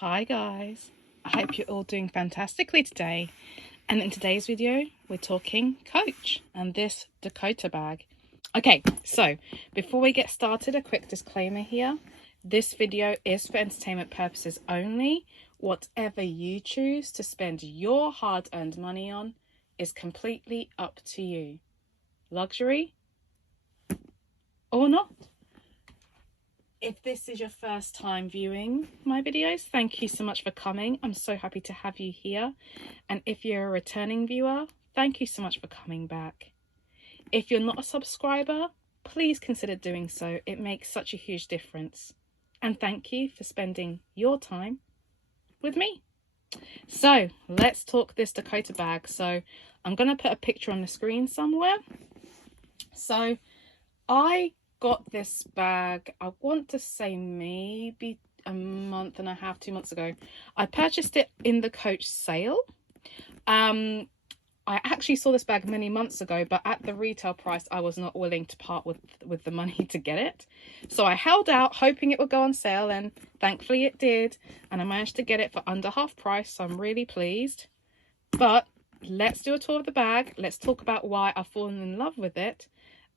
Hi guys, I hope you're all doing fantastically today, and in today's video we're talking Coach and this Dakota bag. Okay, so before we get started, a quick disclaimer here. This video is for entertainment purposes only. Whatever you choose to spend your hard-earned money on is completely up to you. Luxury or not. If this is your first time viewing my videos, thank you so much for coming. I'm so happy to have you here. And if you're a returning viewer, thank you so much for coming back. If you're not a subscriber, please consider doing so. It makes such a huge difference. And thank you for spending your time with me. So let's talk this Dakota bag. So I'm going to put a picture on the screen somewhere. So I got this bag, I want to say maybe a month and a half, 2 months ago. I purchased it in the Coach sale. I actually saw this bag many months ago, but at the retail price I was not willing to part with the money to get it. So I held out hoping it would go on sale, and thankfully it did, and I managed to get it for under half price, so I'm really pleased. But let's do a tour of the bag. Let's talk about why I've fallen in love with it.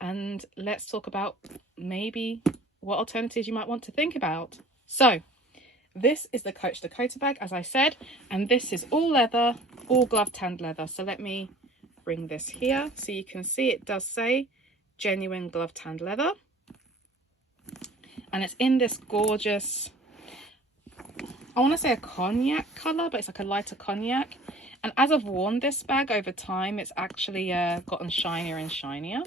And let's talk about maybe what alternatives you might want to think about. So this is the Coach Dakota bag, as I said, and this is all leather, all glove tanned leather. So let me bring this here so you can see it does say genuine glove tanned leather. And it's in this gorgeous, I want to say a cognac colour, but it's like a lighter cognac. And as I've worn this bag over time, it's actually gotten shinier and shinier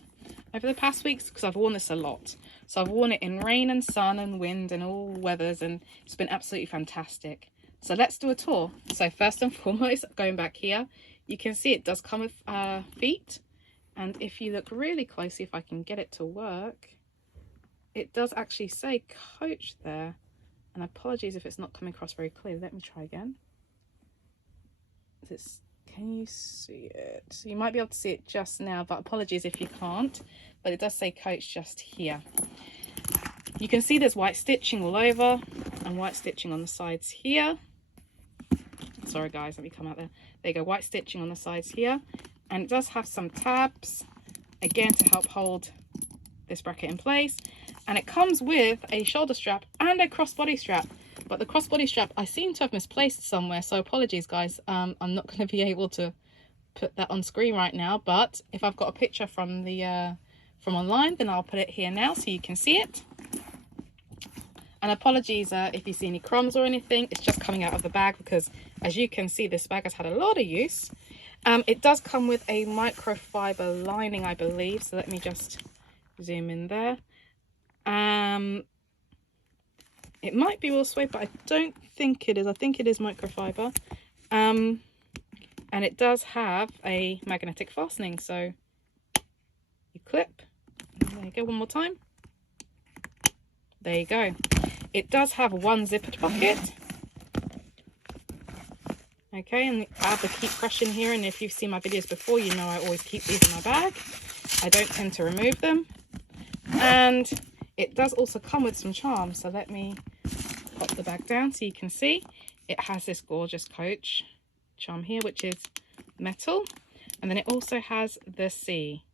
over the past weeks, because I've worn this a lot. So I've worn it in rain and sun and wind and all weathers, and it's been absolutely fantastic. So let's do a tour. So first and foremost, going back here, you can see it does come with feet. And if you look really closely, if I can get it to work, it does actually say Coach there. And apologies if it's not coming across very clearly. Let me try again. Can you see it? So you might be able to see it just now, but apologies if you can't. But it does say Coach just here. You can see there's white stitching all over and white stitching on the sides here. Sorry guys, let me come out there. There you go, white stitching on the sides here. And it does have some tabs, again, to help hold this bracket in place. And it comes with a shoulder strap and a crossbody strap. But the crossbody strap I seem to have misplaced somewhere, so apologies guys. I'm not going to be able to put that on screen right now, but if I've got a picture from the from online, then I'll put it here now so you can see it. And apologies if you see any crumbs or anything, it's just coming out of the bag, because as you can see, this bag has had a lot of use. It does come with a microfiber lining, I believe, so let me just zoom in there. It might be wool suede, but I don't think it is. I think it is microfiber. And it does have a magnetic fastening. So you clip. There you go, one more time. There you go. It does have one zippered pocket. Okay, and I have the keep brush in here. And if you've seen my videos before, you know I always keep these in my bag. I don't tend to remove them. And it does also come with some charms. So let me pop the bag down so you can see. It has this gorgeous Coach charm here, which is metal. And then it also has the C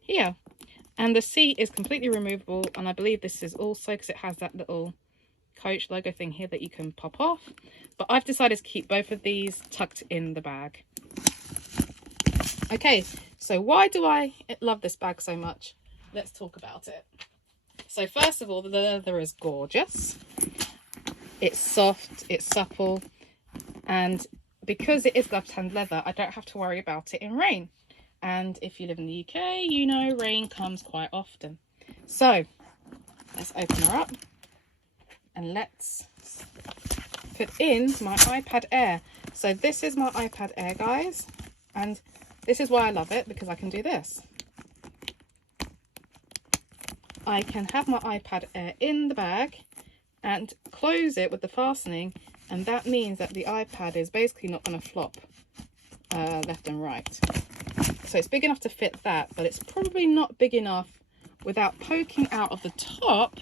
here. And the C is completely removable. And I believe this is also because it has that little Coach logo thing here that you can pop off. But I've decided to keep both of these tucked in the bag. Okay, so why do I love this bag so much? Let's talk about it. So first of all, the leather is gorgeous. It's soft, it's supple, and because it is glove tanned leather, I don't have to worry about it in rain. And if you live in the UK, you know rain comes quite often. So let's open her up and let's put in my iPad Air. So this is my iPad Air, guys, and this is why I love it, because I can do this. I can have my iPad Air in the bag and close it with the fastening, and that means that the iPad is basically not going to flop left and right. So it's big enough to fit that, but it's probably not big enough without poking out of the top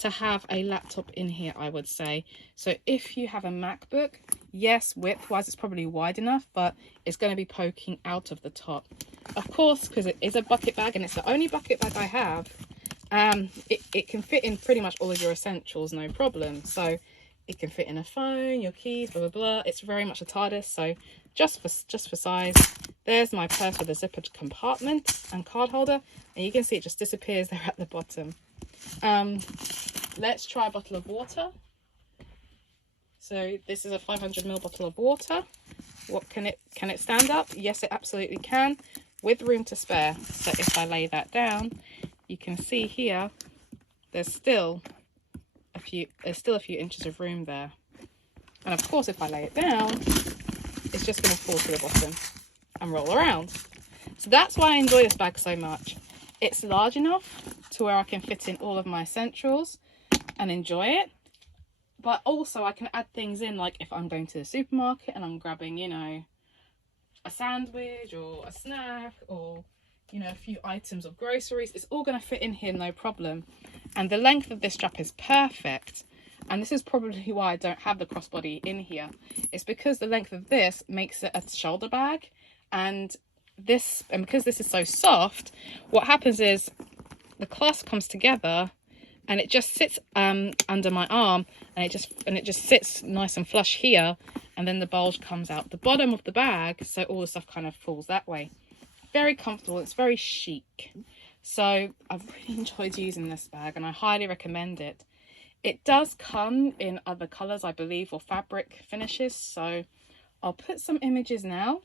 to have a laptop in here, I would say. So if you have a MacBook, yes, width-wise it's probably wide enough, but it's going to be poking out of the top. Of course, because it is a bucket bag and it's the only bucket bag I have, it can fit in pretty much all of your essentials, no problem. So it can fit in a phone, your keys, blah blah blah. It's very much a TARDIS, so just for size. There's my purse with a zippered compartment and card holder, and you can see it just disappears there at the bottom. Let's try a bottle of water. So this is a 500ml bottle of water. What can it stand up? Yes, it absolutely can, with room to spare. So if I lay that down, you can see here there's still a few inches of room there. And of course, if I lay it down, it's just going to fall to the bottom and roll around. So that's why I enjoy this bag so much. It's large enough to where I can fit in all of my essentials and enjoy it, but also I can add things in, like if I'm going to the supermarket and I'm grabbing, you know, a sandwich or a snack, or you know, a few items of groceries. It's all going to fit in here, no problem. And the length of this strap is perfect, and this is probably why I don't have the crossbody in here. It's because the length of this makes it a shoulder bag, and because this is so soft, what happens is the clasp comes together and it just sits under my arm, and it just sits nice and flush here, and then the bulge comes out the bottom of the bag, so all the stuff kind of falls that way. Very comfortable. It's very chic. So I've really enjoyed using this bag and I highly recommend it. It does come in other colours, I believe, or fabric finishes, so I'll put some images now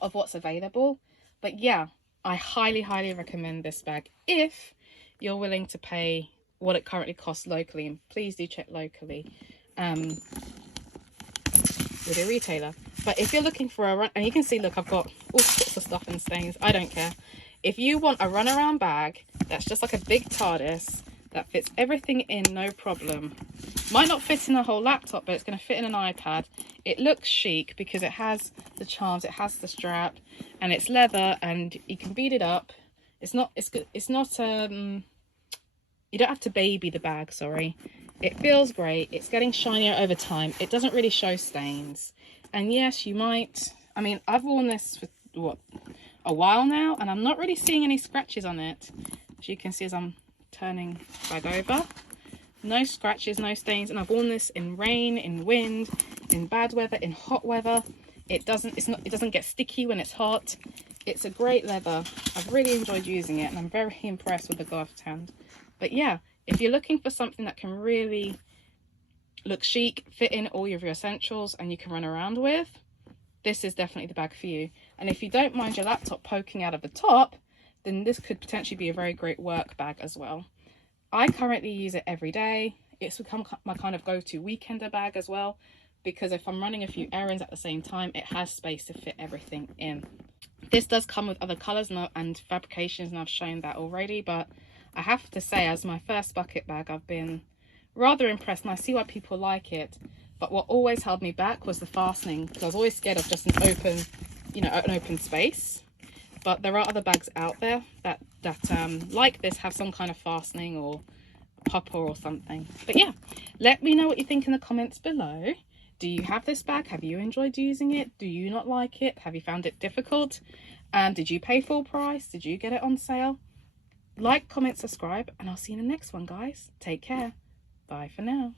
of what's available. But yeah, I highly recommend this bag if you're willing to pay what it currently costs locally, and please do check locally with a retailer. But if you're looking for a run, and you can see, look, I've got all sorts of stuff and stains, I don't care. If you want a runaround bag that's just like a big TARDIS that fits everything in, no problem. Might not fit in a whole laptop, but it's going to fit in an iPad. It looks chic because it has the charms, it has the strap, and it's leather, and you can beat it up. It's not you don't have to baby the bag, sorry. It feels great. It's getting shinier over time. It doesn't really show stains. And yes, you might, I mean, I've worn this for what, a while now, and I'm not really seeing any scratches on it. As you can see as I'm turning the bag over, no scratches, no stains. And I've worn this in rain, in wind, in bad weather, in hot weather. It doesn't get sticky when it's hot. It's a great leather. I've really enjoyed using it, and I'm very impressed with the gloved hand. But yeah, if you're looking for something that can really look chic, fit in all of your essentials, and you can run around with, this is definitely the bag for you. And if you don't mind your laptop poking out of the top, then this could potentially be a very great work bag as well. I currently use it every day. It's become my kind of go-to weekender bag as well, because if I'm running a few errands at the same time, it has space to fit everything in. This does come with other colours and fabrications, and I've shown that already, but I have to say, as my first bucket bag, I've been rather impressed, and I see why people like it. But what always held me back was the fastening, because I was always scared of just an open space. But there are other bags out there that like this have some kind of fastening or popper or something. But yeah, let me know what you think in the comments below. Do you have this bag? Have you enjoyed using it? Do you not like it? Have you found it difficult? Did you pay full price? Did you get it on sale? Like, comment, subscribe, and I'll see you in the next one, guys. Take care. Bye for now.